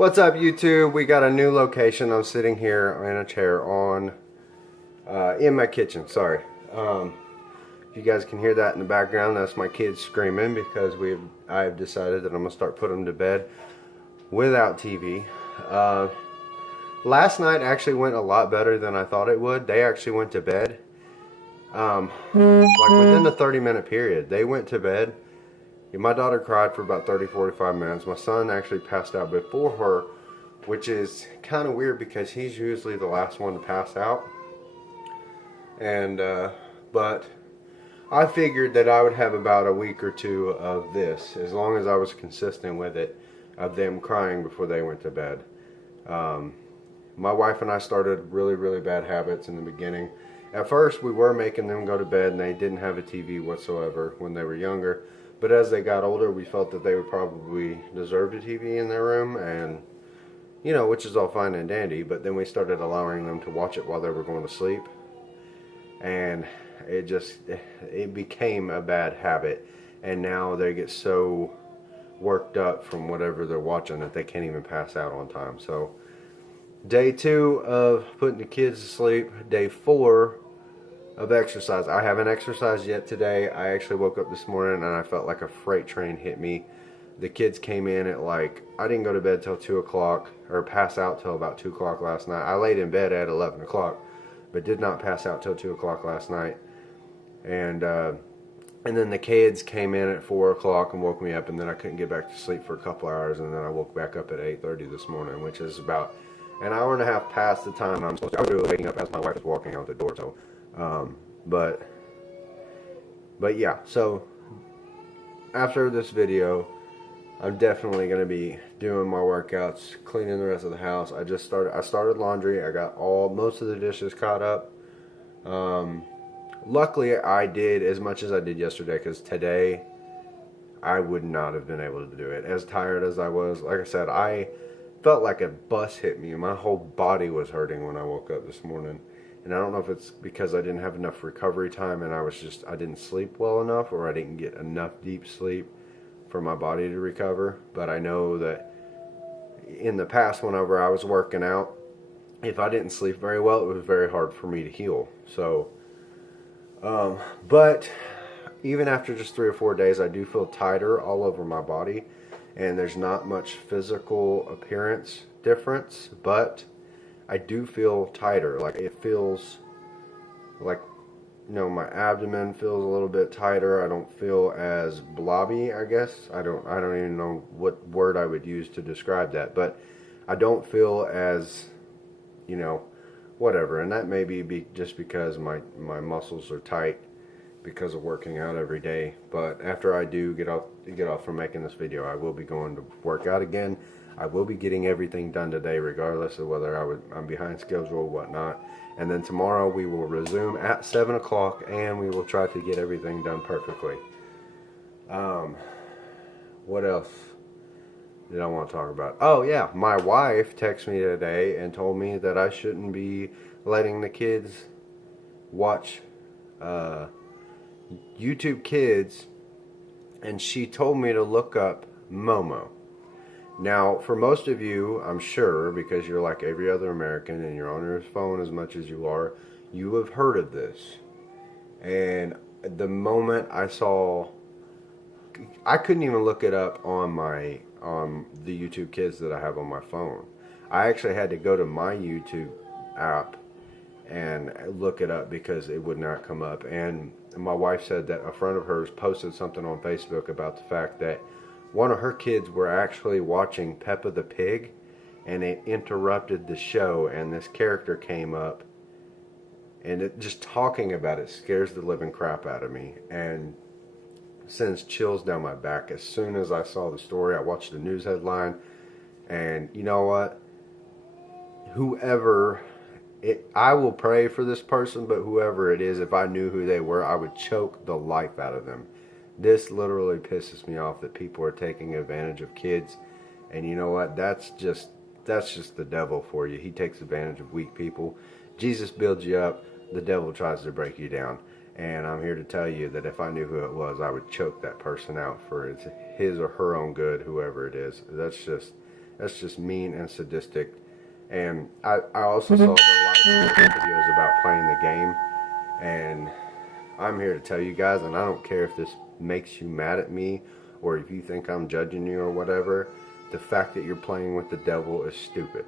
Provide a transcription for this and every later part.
What's up, YouTube? We got a new location. I'm sitting here in a chair in my kitchen. Sorry. If you guys can hear that in the background, that's my kids screaming because I've decided that I'm gonna start putting them to bed without TV. Last night actually went a lot better than I thought it would. They actually went to bed like within the 30-minute period. They went to bed. My daughter cried for about 30-45 minutes. My son actually passed out before her, which is kind of weird because he's usually the last one to pass out. And but I figured that I would have about a week or two of this, as long as I was consistent with it, of them crying before they went to bed. My wife and I started really bad habits in the beginning. At first, we were making them go to bed and they didn't have a TV whatsoever when they were younger. But as they got older, we felt that they would probably deserve a TV in their room, and you know, which is all fine and dandy. But then we started allowing them to watch it while they were going to sleep, and it became a bad habit. And now they get so worked up from whatever they're watching that they can't even pass out on time. So day 2 of putting the kids to sleep, day 4 of exercise. I haven't exercised yet today. I actually woke up this morning and I felt like a freight train hit me. The kids came in at I didn't go to bed till 2 o'clock, or pass out till about 2 o'clock last night. I laid in bed at 11 o'clock, but did not pass out till 2 o'clock last night. And then the kids came in at 4 o'clock and woke me up, and then I couldn't get back to sleep for a couple hours, and then I woke back up at 8:30 this morning, which is about an hour and a half past the time I'm supposed to. I was really waking up as my wife was walking out the door, so but yeah, so after this video, I'm definitely going to be doing my workouts, cleaning the rest of the house. I started laundry. I got most of the dishes caught up. Luckily I did as much as I did yesterday, because today I would not have been able to do it. As tired as I was, like I said, I felt like a bus hit me and my whole body was hurting when I woke up this morning. And I don't know if it's because I didn't have enough recovery time and I didn't sleep well enough, or I didn't get enough deep sleep for my body to recover. But I know that in the past, whenever I was working out, if I didn't sleep very well, it was very hard for me to heal. So, but even after just 3 or 4 days, I do feel tighter all over my body, and there's not much physical appearance difference, but I do feel tighter. Like, it feels like, you know, my abdomen feels a little bit tighter. I don't feel as blobby, I guess. I don't even know what word I would use to describe that, but I don't feel as, you know, whatever. And that may be just because my muscles are tight because of working out every day. But after I do get off from making this video, I will be going to work out again. I will be getting everything done today, regardless of whether I'm behind schedule or whatnot. And then tomorrow we will resume at 7 o'clock, and we will try to get everything done perfectly. What else did I want to talk about? Oh yeah, my wife texted me today and told me that I shouldn't be letting the kids watch YouTube Kids, and she told me to look up Momo. Now, for most of you, I'm sure, because you're like every other American and you're on your phone as much as you are, you have heard of this. And the moment I saw, I couldn't even look it up on the YouTube Kids that I have on my phone. I actually had to go to my YouTube app and look it up because it would not come up. And my wife said that a friend of hers posted something on Facebook about the fact that one of her kids were actually watching Peppa the Pig, and it interrupted the show, and this character came up, and just talking about it scares the living crap out of me and sends chills down my back. As soon as I saw the story, I watched the news headline, and you know what? I will pray for this person, but whoever it is, if I knew who they were, I would choke the life out of them. This literally pisses me off that people are taking advantage of kids. And you know what? That's just the devil for you. He takes advantage of weak people. Jesus builds you up. The devil tries to break you down. And I'm here to tell you that if I knew who it was, I would choke that person out for his or her own good, whoever it is. That's just mean and sadistic. And I also saw that a lot of people did videos about playing the game. And I'm here to tell you guys, and I don't care if this makes you mad at me or if you think I'm judging you or whatever, the fact that you're playing with the devil is stupid.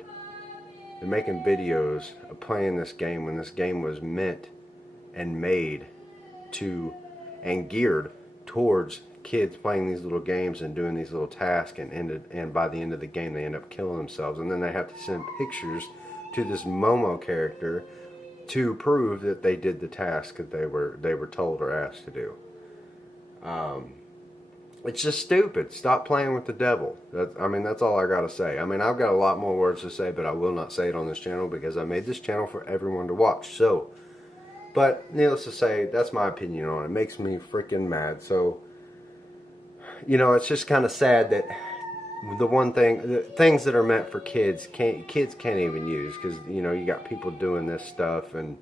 They're making videos of playing this game when this game was meant and made to and geared towards kids playing these little games and doing these little tasks, and by the end of the game they end up killing themselves, and then they have to send pictures to this Momo character to prove that they did the task that they were told or asked to do. It's just stupid. Stop playing with the devil. That's all I gotta say. I mean, I've got a lot more words to say, but I will not say it on this channel because I made this channel for everyone to watch. So, but needless to say, that's my opinion on it. It makes me freaking mad. So, it's just kind of sad that the things that are meant for kids can't even use, because you got people doing this stuff. And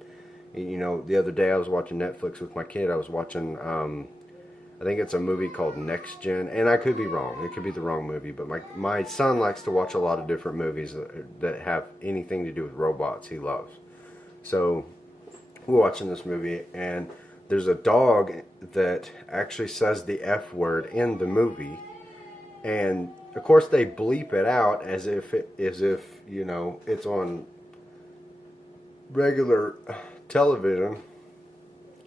the other day I was watching Netflix with my kid. I was watching I think it's a movie called Next Gen, and I could be wrong. It could be the wrong movie, but my son likes to watch a lot of different movies that have anything to do with robots. He loves. So we're watching this movie, and there's a dog that actually says the F word in the movie, and of course they bleep it out as if it's on regular television,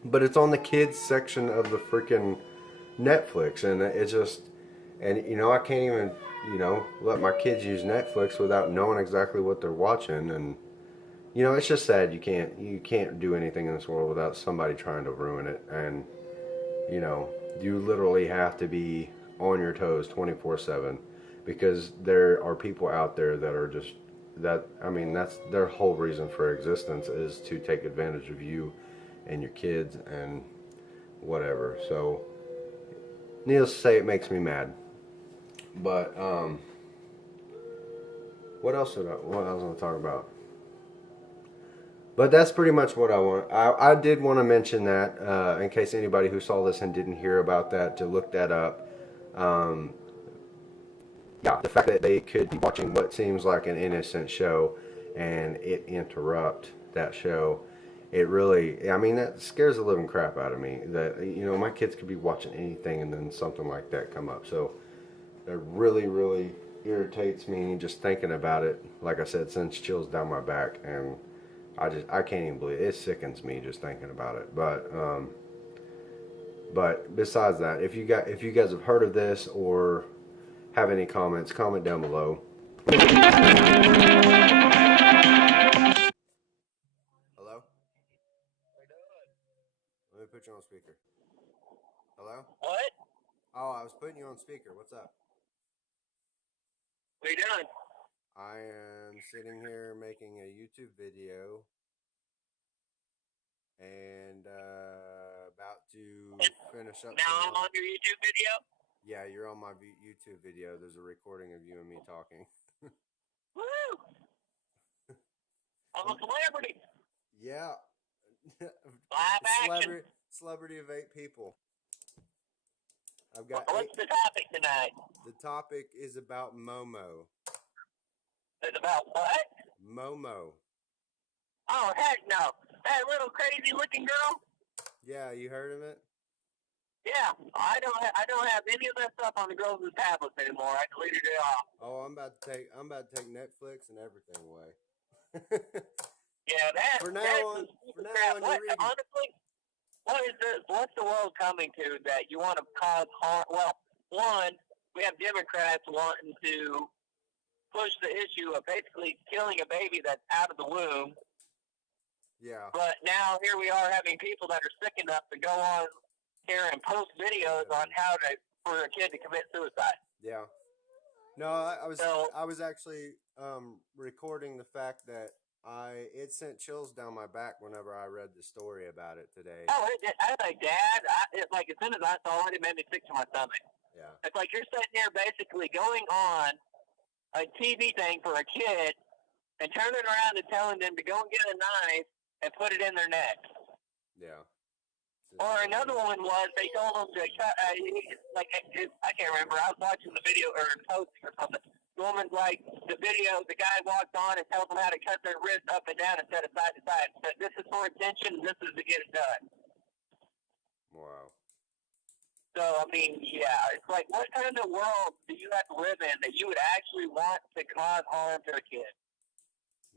but it's on the kids section of the freaking Netflix, and it's just, and I can't even let my kids use Netflix without knowing exactly what they're watching. And it's just sad. You can't do anything in this world without somebody trying to ruin it. And you literally have to be on your toes 24/7, because there are people out there that are just that's their whole reason for existence, is to take advantage of you and your kids and whatever. So needless to say, it makes me mad. But what else was I going to talk about? But that's pretty much what I want. I did want to mention that in case anybody who saw this and didn't hear about that, to look that up. Yeah, the fact that they could be watching what seems like an innocent show and it interrupt that show, it really, that scares the living crap out of me. That, my kids could be watching anything and then something like that come up. So it really, really irritates me just thinking about it. Like I said, sends chills down my back, and I can't even believe it. It sickens me just thinking about it. But besides that, if you guys have heard of this or have any comments, comment down below. Hello? Let me put you on speaker. Hello? What? Oh, I was putting you on speaker. What's up? What are you doing? I am sitting here making a YouTube video and about to finish up. Now I'm on your YouTube video? Yeah, you're on my YouTube video. There's a recording of you and me talking. Woo! I'm a celebrity. Yeah. Live action. Celebrity of 8 people. I've got What's the topic tonight? The topic is about Momo. It's about what? Momo. Oh, heck no. That little crazy looking girl? Yeah, you heard of it? Yeah, I don't have any of that stuff on the girls' tablets anymore. I deleted it off. Oh, I'm about to take Netflix and everything away. Yeah, For now on, honestly, what's the world coming to that you want to cause harm? Well, one, we have Democrats wanting to push the issue of basically killing a baby that's out of the womb. Yeah. But now here we are having people that are sick enough to go on here and post videos on how for a kid to commit suicide. Yeah. No, I was actually recording the fact that it sent chills down my back whenever I read the story about it today. Oh, I was like, Dad, as soon as I saw it, it made me sick to my stomach. Yeah. It's like you're sitting there basically going on a TV thing for a kid and turning around and telling them to go and get a knife and put it in their neck. Yeah. Or another one was they told them to cut, I can't remember. I was watching the video or posting or something. woman, like the video, the guy walks on and tells them how to cut their wrist up and down instead of side to side. But this is for attention. This is to get it done. Wow. So, I mean, yeah, it's like, what kind of world do you have to live in that you would actually want to cause harm to a kid?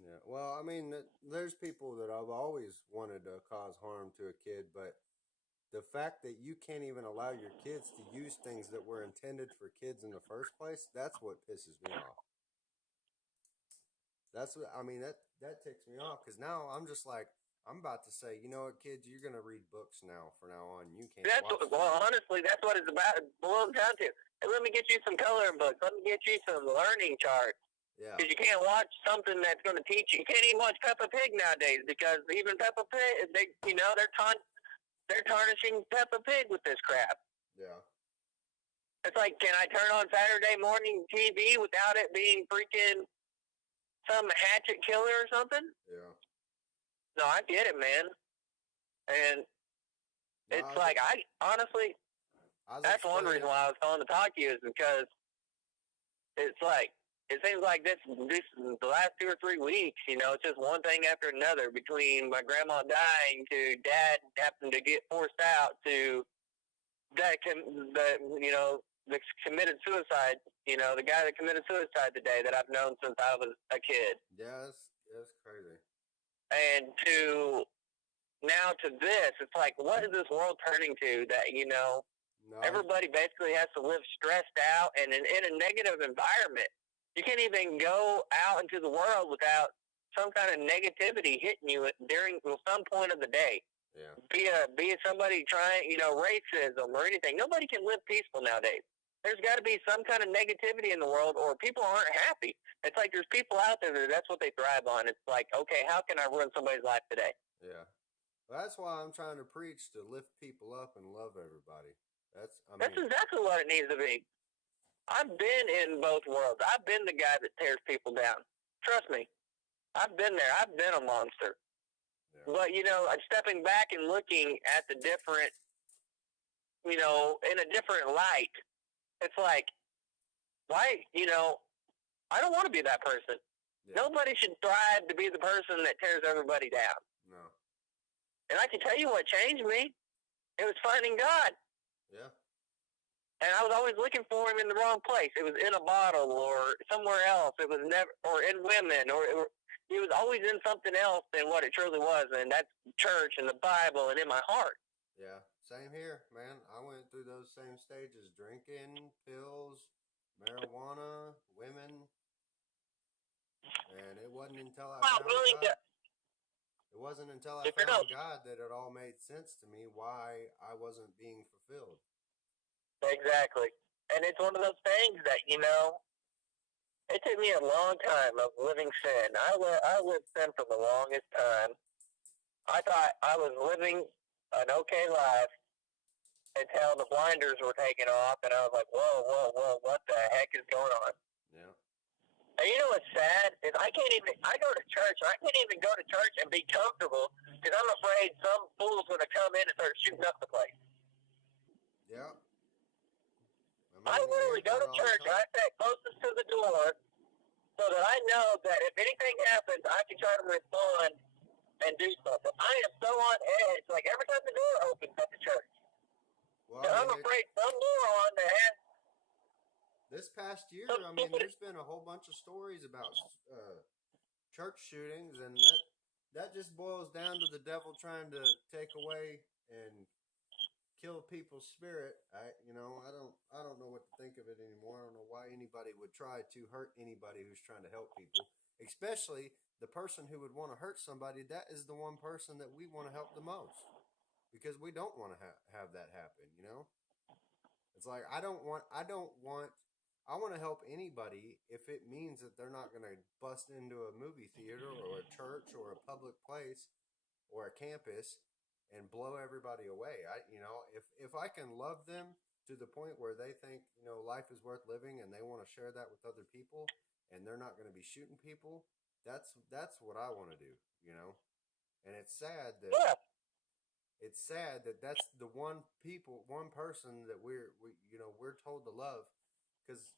Yeah. Well, I mean, there's people that I've always wanted to cause harm to a kid, but the fact that you can't even allow your kids to use things that were intended for kids in the first place, that's what pisses me off. That's what I mean. That ticks me off because now I'm just like I'm about to say, you know what, kids, you're gonna read books now. From now on, you can't. Well, honestly, that's what it's about. It boils down to. Hey, let me get you some coloring books. Let me get you some learning charts. Yeah. Because you can't watch something that's going to teach you. You can't even watch Peppa Pig nowadays because even Peppa Pig, they're tarnishing Peppa Pig with this crap. Yeah. It's like, can I turn on Saturday morning TV without it being freaking some hatchet killer or something? Yeah. No, I get it, man. And it's like, I honestly, that's one reason why I was calling to talk to you is because it's like, it seems like this the last 2 or 3 weeks, you know, it's just one thing after another between my grandma dying to dad having to get forced out to that, the committed suicide, you know, the guy that committed suicide today that I've known since I was a kid. Yeah, that's crazy. And now to this, it's like, what is this world turning to that, you know, everybody basically has to live stressed out and in a negative environment. You can't even go out into the world without some kind of negativity hitting you during some point of the day. Yeah. Be it somebody trying, you know, racism or anything. Nobody can live peaceful nowadays. There's got to be some kind of negativity in the world or people aren't happy. It's like there's people out there that's what they thrive on. It's like, okay, how can I ruin somebody's life today? Yeah. Well, that's why I'm trying to preach to lift people up and love everybody. That's exactly what it needs to be. I've been in both worlds. I've been the guy that tears people down. Trust me. I've been there. I've been a monster. Yeah. But, you know, I'm stepping back and looking at the different, you know, in a different light. It's like, why, you know, I don't want to be that person. Yeah. Nobody should strive to be the person that tears everybody down. No. And I can tell you what changed me. It was finding God. Yeah. And I was always looking for him in the wrong place. It was in a bottle or somewhere else. It was never, or in women, or he was always in something else than what it truly was. And that's church and the Bible and in my heart. Yeah, same here, man. I went through those same stages: drinking, pills, marijuana, women, and it wasn't until I found God. It wasn't until I found God that it all made sense to me why I wasn't being fulfilled. Exactly. And it's one of those things that, you know, it took me a long time of living sin. I lived sin for the longest time. I thought I was living an okay life until the blinders were taken off, and I was like, whoa, what the heck is going on? Yeah. And you know what's sad is I go to church, and I can't even go to church and be comfortable because I'm afraid some fool's going to come in and start shooting up the place. Yeah. I literally go to church, and I sit closest to the door so that I know that if anything happens, I can try to respond and do something. I am so on edge. Like every time the door opens at the church, well, I'm afraid some moron that has. This past year, I mean, there's been a whole bunch of stories about church shootings, and that just boils down to the devil trying to take away and kill people's spirit. I don't know what to think of it anymore. I don't know why anybody would try to hurt anybody who's trying to help people, especially the person who would want to hurt somebody. That is the one person that we want to help the most because we don't want to have that happen. You know, it's like I want to help anybody if it means that they're not going to bust into a movie theater or a church or a public place or a campus and blow everybody away. If I can love them to the point where they think, you know, life is worth living and they want to share that with other people and they're not going to be shooting people, that's what I want to do, you know? And it's sad that that's the one person that we're told to love, because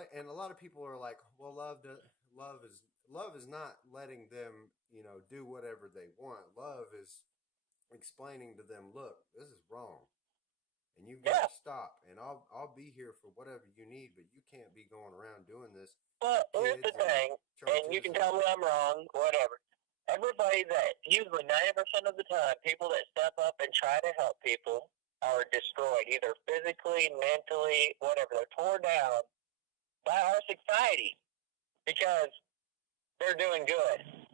and a lot of people are like, well, love is not letting them, do whatever they want. Love is explaining to them, look, this is wrong, and you've got Yeah. to stop. And I'll be here for whatever you need, but you can't be going around doing this Well, with here's the kids and thing, and you churches can and tell me I'm wrong, whatever. Everybody that, usually 90% of the time, people that step up and try to help people are destroyed, either physically, mentally, whatever. They're torn down by our society because they're doing good.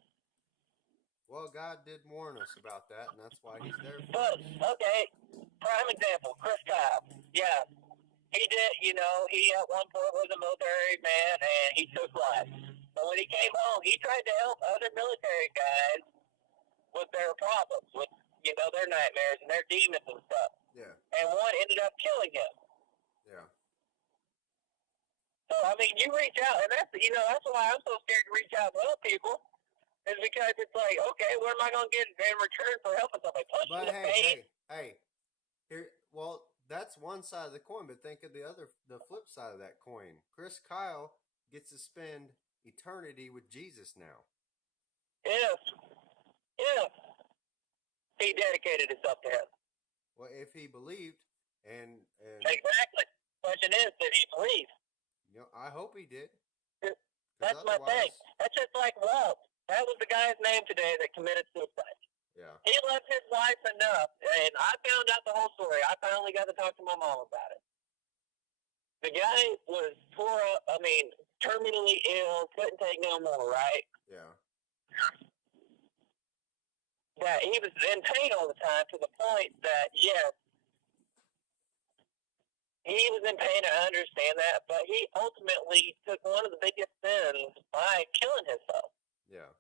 well, God did warn us about that, and that's why He's there for But, us. okay, prime example, Chris Kyle. Yeah, he did, he at one point was a military man and he took life. But when he came home, he tried to help other military guys with their problems, with, their nightmares and their demons and stuff. Yeah, And one ended up killing him. yeah, So, I mean, you reach out, and that's why I'm so scared to reach out to help people, is because it's like, okay, what am I going to get in return for helping somebody? Punch in but the face? hey, here. Well, that's one side of the coin, but think of the flip side of that coin. Chris Kyle gets to spend eternity with Jesus now. If he dedicated himself to him. Well, if he believed, and Exactly. Question is, did he believe? I hope he did. That's my thing. That's just like Walt. That was the guy's name today that committed suicide. Yeah. He loved his wife enough, and I found out the whole story. I finally got to talk to my mom about it. The guy was tore up, terminally ill, couldn't take no more, right? Yeah. That he was in pain all the time to the point that, yes, he was in pain, I understand that, but he ultimately took one of the biggest sins by killing himself. Yeah.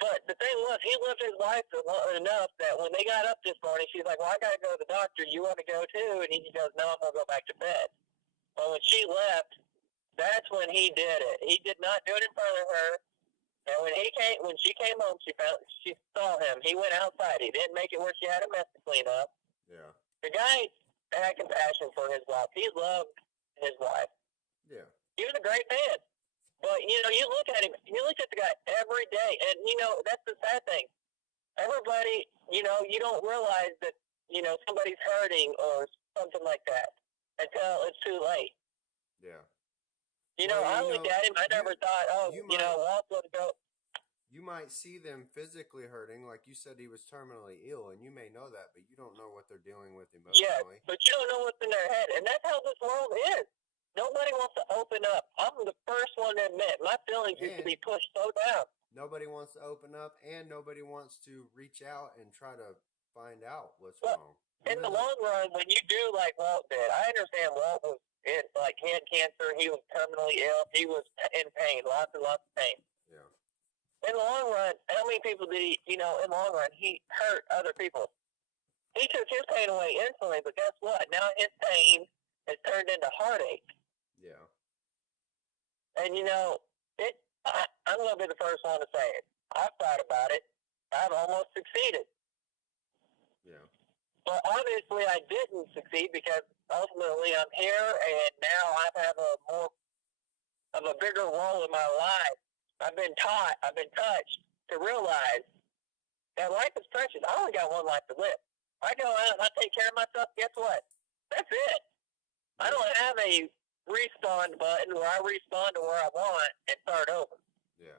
But the thing was, he loved his wife enough that when they got up this morning, she's like, well, I got to go to the doctor. You want to go too? And he goes, no, I'm going to go back to bed. But when she left, that's when he did it. He did not do it in front of her. And when she came home, she saw him. He went outside. He didn't make it where she had a mess to clean up. Yeah. The guy had compassion for his wife. He loved his wife. Yeah. He was a great man. But, you look at him, you look at the guy every day, and, that's the sad thing. Everybody, you don't realize that, somebody's hurting or something like that until it's too late. Yeah. I looked at him, I never thought, Walt would go. You might see them physically hurting, like you said he was terminally ill, and you may know that, but you don't know what they're dealing with emotionally. Yeah, but you don't know what's in their head, and that's how this world is. Nobody wants to open up. I'm the first one to admit my feelings used to be pushed so down. Nobody wants to open up, and nobody wants to reach out and try to find out what's wrong. In the long run, when you do like Walt did, I understand Walt was he had cancer, he was terminally ill, he was in pain, lots and lots of pain. Yeah. In the long run, how many people did he, in the long run, he hurt other people. He took his pain away instantly, but guess what? Now his pain has turned into heartache. Yeah. And, I'm going to be the first one to say it. I've thought about it. I've almost succeeded. Yeah. But obviously I didn't succeed because ultimately I'm here and now I have a bigger role in my life. I've been touched to realize that life is precious. I only got one life to live. I go out and I take care of myself, guess what? That's it. I don't have a respawn button where I respawn to where I want and start over. Yeah.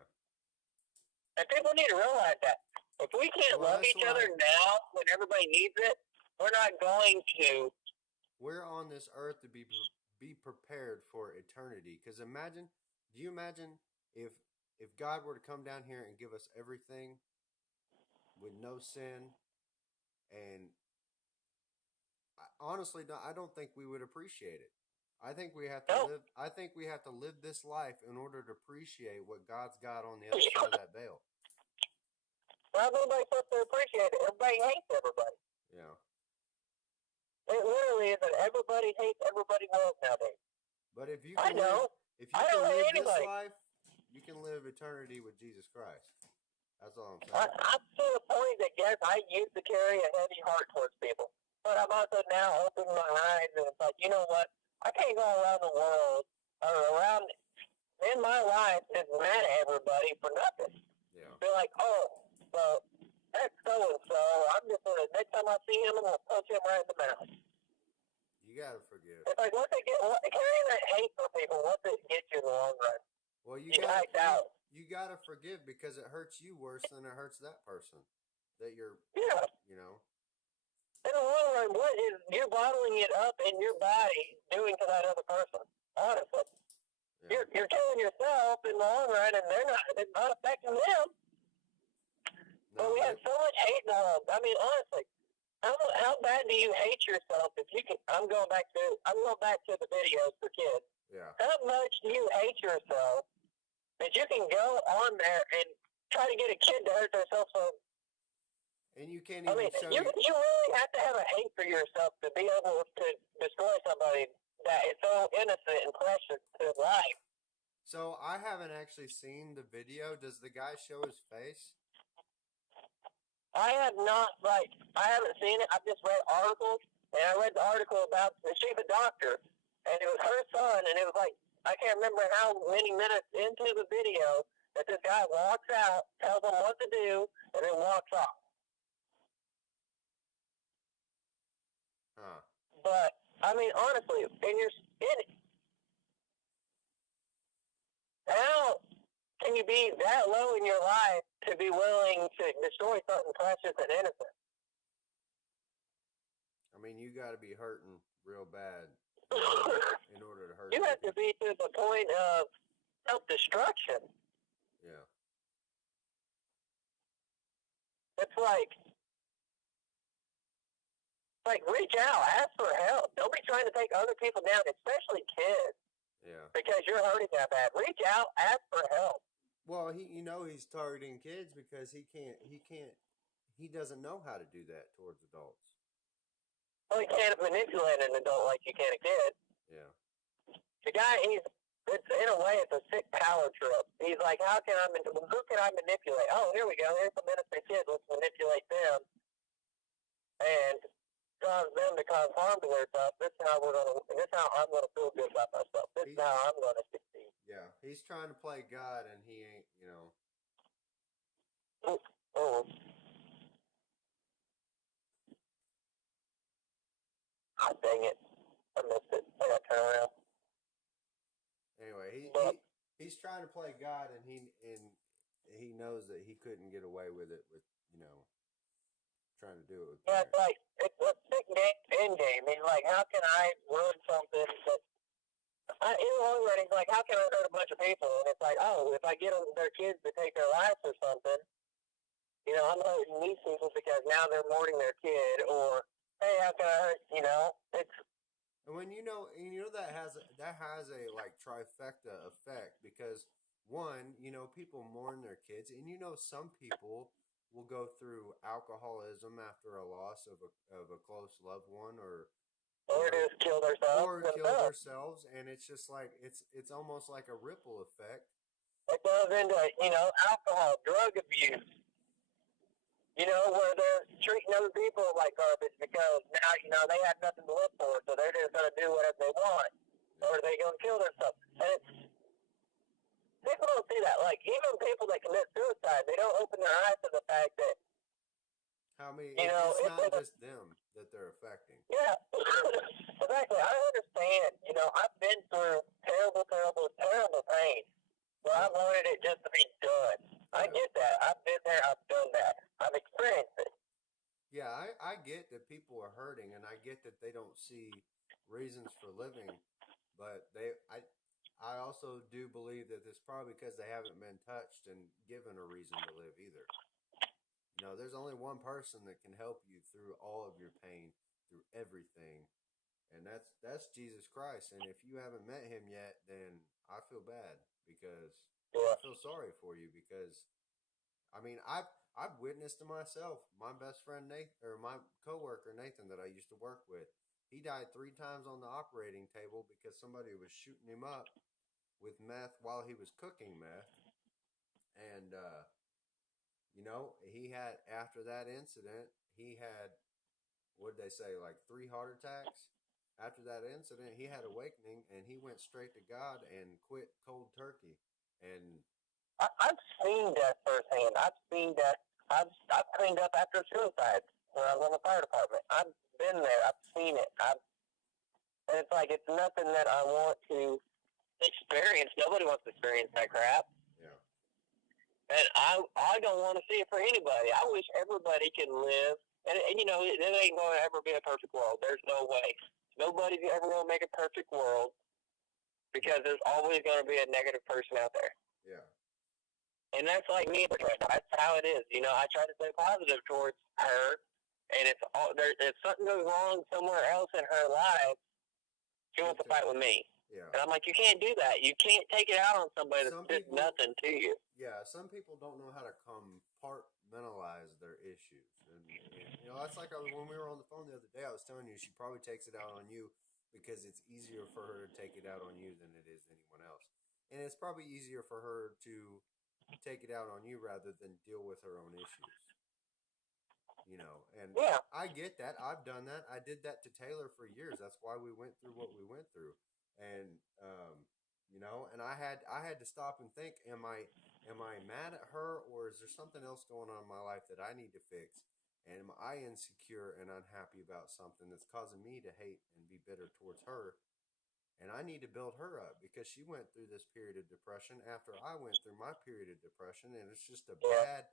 And people need to realize that. If we can't love each other now when everybody needs it, we're not going to. We're on this earth to be prepared for eternity. Because do you imagine if God were to come down here and give us everything with no sin, and honestly, I don't think we would appreciate it. I think we have to live. I think we have to live this life in order to appreciate what God's got on the other side of that veil. Well, nobody's supposed to appreciate it. Everybody hates everybody. Yeah. It literally is that everybody hates everybody else nowadays. But if you can live this life, you can live eternity with Jesus Christ. That's all I'm saying. I'm to the point that, yes, I used to carry a heavy heart towards people. But I'm also now opening my eyes and it's like, you know what? I can't go around the world are around in my life is mad at everybody for nothing. Yeah. They're like, oh, well, that's so and so. I'm just gonna next time I see him, I'm gonna punch him right in the mouth. You gotta forgive. It's like what they get. What carrying that hate for people? What does it get you in the long run? Well, you gotta forgive because it hurts you worse than it hurts that person. That you're, Yeah. you know. In the long run, what is you're bottling it up in your body doing to that other person? Honestly, Yeah. you're killing yourself in the long run, and it's not affecting them. No, But we have so much hate in the world. I mean, honestly, how bad do you hate yourself? If you can, I'm going back to the videos for kids. Yeah. How much do you hate yourself that you can go on there and try to get a kid to hurt themselves? So, and you can't I even mean, show you really have to have a hate for yourself to be able to destroy somebody that is so innocent and precious to life. So I haven't actually seen the video. Does the guy show his face? I haven't seen it. I've just read articles, and I read the article about she's a doctor, and it was her son, and it was like, I can't remember how many minutes into the video that this guy walks out, tells them what to do, and then walks off. Huh. But, I mean, honestly, how can you be that low in your life to be willing to destroy something precious and innocent? I mean, you got to be hurting real bad in order to hurt. You have to be to the point of self-destruction. Yeah. It's like reach out, ask for help. Don't be trying to take other people down, especially kids. Yeah. Because you're hurting that bad. Reach out, ask for help. Well, he's targeting kids because he doesn't know how to do that towards adults. Well, he can't manipulate an adult like you can a kid. Yeah. The guy, it's in a way, it's a sick power trip. He's like, who can I manipulate? Oh, here we go. Here's some innocent kids. Let's manipulate them and cause them to cause harm to themselves. This is how I'm gonna feel good about myself. This is how I'm gonna succeed. Yeah, he's trying to play God, and he ain't. Oh, dang it! I missed it. I got to turn around. Anyway, he's trying to play God, and he knows that he couldn't get away with it with trying to do it with. Yeah, it's a sick end game. He's like, how can I ruin something that in the long run, he's like, how can I hurt a bunch of people? And it's like, oh, if I get their kids to take their lives or something, I'm hurting these people because now they're mourning their kid, or hey, how can I hurt? It's. And when that has a like trifecta effect because one, people mourn their kids, and some people will go through alcoholism after a loss of a close loved one, or just kill themselves, and it's just like it's almost like a ripple effect. It goes into alcohol, drug abuse. Where they're treating other people like garbage because now they have nothing to live for, so they're just going to do whatever they want, or they're going to kill themselves. And people don't see that. Like even people that commit suicide, they don't open their eyes to the fact that it's not just them that they're affecting. Yeah, exactly. I understand. I've been through terrible, terrible, terrible pain. Well, I wanted it just to be done. I get that. I've been there. I've done that. I've experienced it. Yeah, I get that people are hurting, and I get that they don't see reasons for living, but I also do believe that it's probably because they haven't been touched and given a reason to live either. There's only one person that can help you through all of your pain, through everything, and that's Jesus Christ. And if you haven't met him yet, then I feel bad because I feel sorry for you because, I mean, I've witnessed to myself. My best friend Nathan, or my coworker Nathan that I used to work with, he died 3 times on the operating table because somebody was shooting him up with meth while he was cooking meth, and he had, after that incident, he had, what did they say, like 3 heart attacks? after that incident, he had awakening and he went straight to God and quit cold turkey. And I've seen that firsthand. I've seen that. I've cleaned up after suicide when I was in the fire department. I've been there. I've seen it. And it's like it's nothing that I want to experience. Nobody wants to experience that crap. yeah, And I don't want to see it for anybody. I wish everybody could live. And you know, it ain't going to ever be a perfect world. There's no way. Nobody's ever going to make a perfect world because there's always going to be a negative person out there. yeah. And that's like me. That's how it is. You know, I try to stay positive towards her. And if something goes wrong somewhere else in her life, she wants to fight with me. Yeah. And I'm like, you can't do that. You can't take it out on somebody that did nothing to you. Yeah, some people don't know how to compartmentalize their issues. And you know, that's like when we were on the phone the other day, I was telling you she probably takes it out on you because it's easier for her to take it out on you than it is anyone else. And it's probably easier for her to take it out on you rather than deal with her own issues. You know, and yeah. I get that. I've done that. I did that to Taylor for years. That's why we went through what we went through. And you know, and I had to stop and think, am I mad at her, or is there something else going on in my life that I need to fix? And am I insecure and unhappy about something that's causing me to hate and be bitter towards her? And I need to build her up because she went through this period of depression after I went through my period of depression, and it's just a bad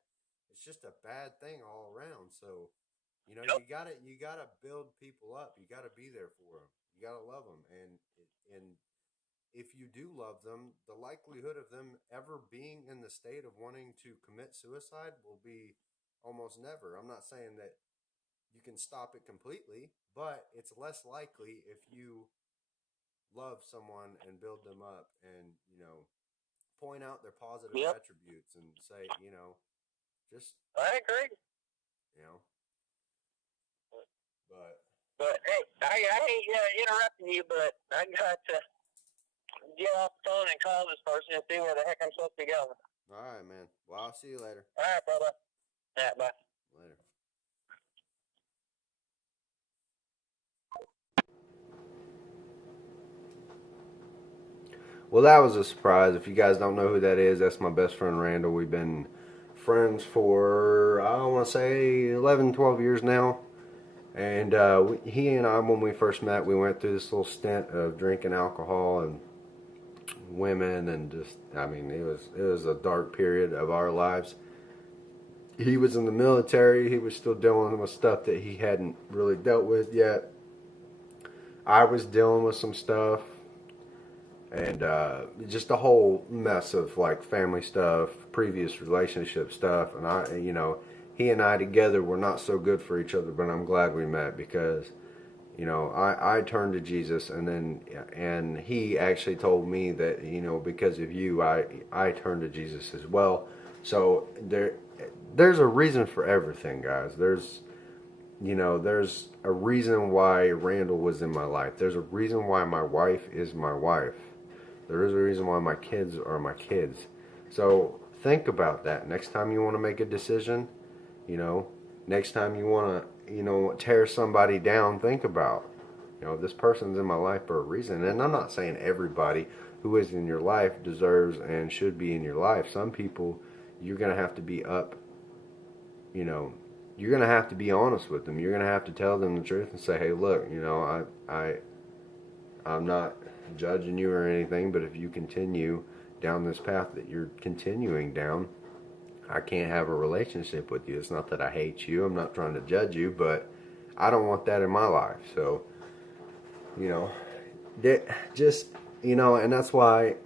thing all around. So, you know, you gotta build people up. You gotta be there for them. You gotta love them, and if you do love them, the likelihood of them ever being in the state of wanting to commit suicide will be almost never. I'm not saying that you can stop it completely, but it's less likely if you love someone and build them up and, you know, point out their positive attributes and say, you know, just I agree. You know, but hey, I ain't interrupting you, but I got to get off the phone and call this person and see where the heck I'm supposed to be going. All right, man. Well, I'll see you later. All right, brother. All right, bye. Later. Well, that was a surprise. If you guys don't know who that is, that's my best friend Randall. We've been friends for, I want to say, 11, 12 years now. And he and I, when we first met, we went through this little stint of drinking alcohol and women, and just, I mean, it was a dark period of our lives. He was in the military. He was still dealing with stuff that he hadn't really dealt with yet. I was dealing with some stuff, and just a whole mess of like family stuff, previous relationship stuff, and I, you know, he and I together were not so good for each other, but I'm glad we met because, you know, I turned to Jesus, and he actually told me that, you know, because of you, I turned to Jesus as well. So there's a reason for everything, guys. There's a reason why Randall was in my life. There's a reason why my wife is my wife. There is a reason why my kids are my kids. So think about that. Next time you want to make a decision, you know, next time you want to, you know, tear somebody down, think about, you know, this person's in my life for a reason. And I'm not saying everybody who is in your life deserves and should be in your life. Some people, you're going to have to be up, you know, you're going to have to be honest with them. You're going to have to tell them the truth and say, hey, look, you know, I'm not judging you or anything, but if you continue down this path that you're continuing down, I can't have a relationship with you. It's not that I hate you. I'm not trying to judge you, but I don't want that in my life. So, you know, just, you know, and that's why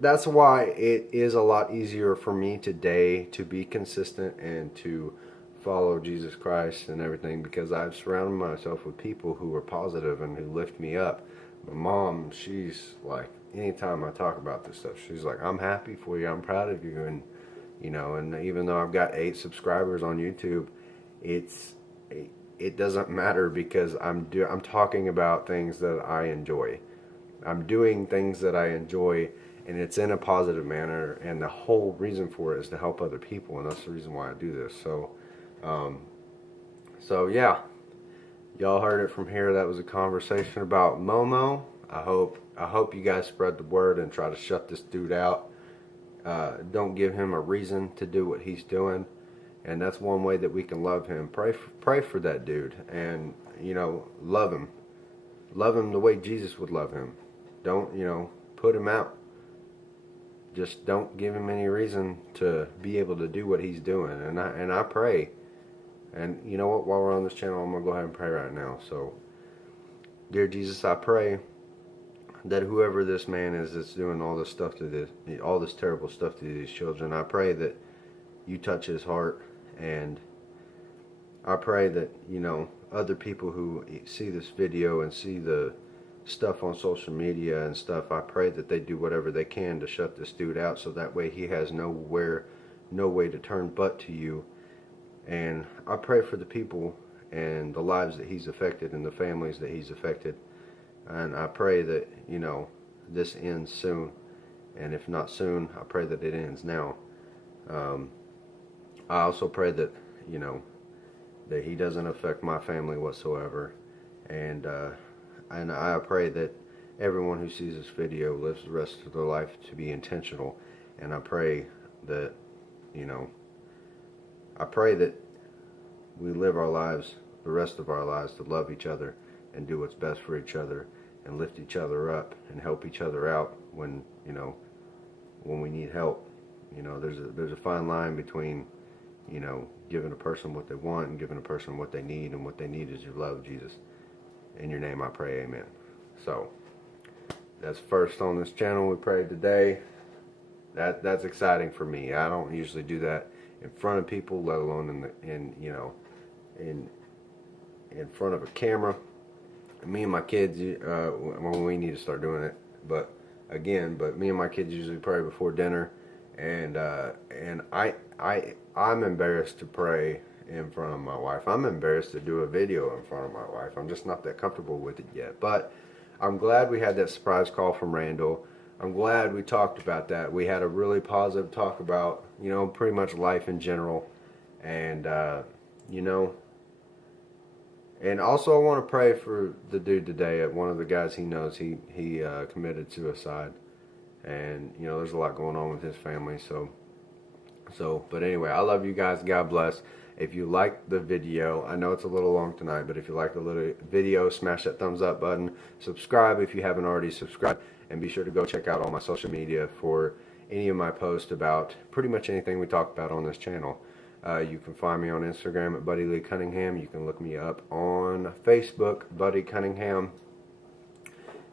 it is a lot easier for me today to be consistent and to follow Jesus Christ and everything, because I've surrounded myself with people who are positive and who lift me up. My mom, she's like, anytime I talk about this stuff, she's like, I'm happy for you, I'm proud of you. And, you know, and even though I've got 8 subscribers on YouTube, it doesn't matter, because I'm talking about things that I enjoy. I'm doing things that I enjoy, and it's in a positive manner, and the whole reason for it is to help other people, and that's the reason why I do this. So yeah, Y'all heard it from here. That was a conversation about Momo. I hope you guys spread the word and try to shut this dude out. Don't give him a reason to do what he's doing, and that's one way that we can love him. Pray for that dude, and love him. Love him the way Jesus would love him. Don't put him out. Just don't give him any reason to be able to do what he's doing. And I pray. And you know what? While we're on this channel, I'm going to go ahead and pray right now. So, dear Jesus, I pray that whoever this man is that's doing all this stuff to all this terrible stuff to these children, I pray that you touch his heart. And I pray that, other people who see this video and see the stuff on social media and stuff, I pray that they do whatever they can to shut this dude out, so that way he has no way to turn but to you. And I pray for the people and the lives that he's affected and the families that he's affected. And I pray that, this ends soon. And if not soon, I pray that it ends now. I also pray that, that he doesn't affect my family whatsoever. And I pray that everyone who sees this video lives the rest of their life to be intentional. And I pray that, I pray that we live our lives, the rest of our lives, to love each other and do what's best for each other and lift each other up and help each other out when, when we need help. There's a fine line between, giving a person what they want and giving a person what they need, and what they need is your love, Jesus. In your name I pray, amen. So, that's first on this channel we prayed today. That's exciting for me. I don't usually do that in front of people, let alone in front of a camera. Me and my kids, well, we need to start doing it. But me and my kids usually pray before dinner, and I'm embarrassed to pray in front of my wife. I'm embarrassed to do a video in front of my wife. I'm just not that comfortable with it yet. But I'm glad we had that surprise call from Randall. I'm glad we talked about that. We had a really positive talk about, pretty much life in general. And, and also I want to pray for the dude today. One of the guys he knows, he committed suicide. And, there's a lot going on with his family. But anyway, I love you guys. God bless. If you like the video, I know it's a little long tonight, but if you like the little video, smash that thumbs up button. Subscribe if you haven't already subscribed. And be sure to go check out all my social media for any of my posts about pretty much anything we talk about on this channel. You can find me on Instagram at Buddy Lee Cunningham. You can look me up on Facebook, Buddy Cunningham.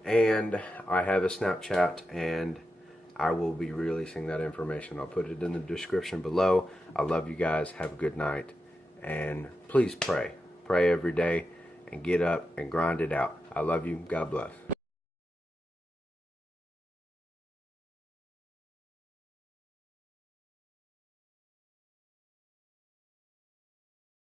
And I have a Snapchat, and I will be releasing that information. I'll put it in the description below. I love you guys. Have a good night. And please pray. Pray every day and get up and grind it out. I love you. God bless.